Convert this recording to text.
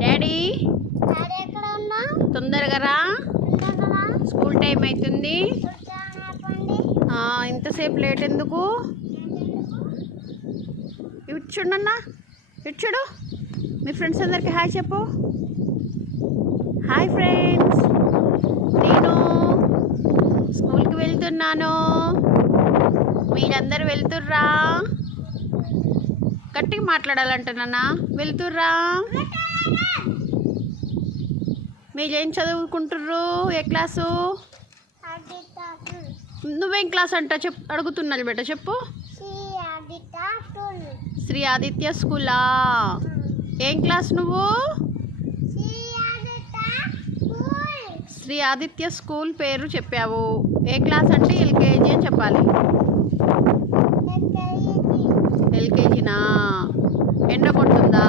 Daddy తొందరగా రా, school time అవుతుంది. ఇంతసేపు లేట్ ఎందుకు? ఇచ్చుడన్నా, ఇచ్చుడు. మీ ఫ్రెండ్స్ అందరికి హాయ్ చెప్పు. హాయ్ ఫ్రెండ్స్, నేను స్కూల్కి వెళ్తున్నాను. మీరందరూ వెళ్తుర్రా? గట్టిగా మాట్లాడాలంటున్నా. వెళ్తుర్రా? మీరేం చదువుకుంటుర్రు? ఏ క్లాసు? నువ్వేం క్లాస్ అంట అడుగుతున్నాను బేట, చెప్పు. శ్రీ ఆదిత్య స్కూలా? ఏం క్లాస్ నువ్వు? శ్రీ ఆదిత్య స్కూల్ పేరు చెప్పావు. ఏ క్లాస్ అంటే ఎల్కేజీ అని చెప్పాలి. ఎల్కేజీనా? ఎండ కొడుతుందా?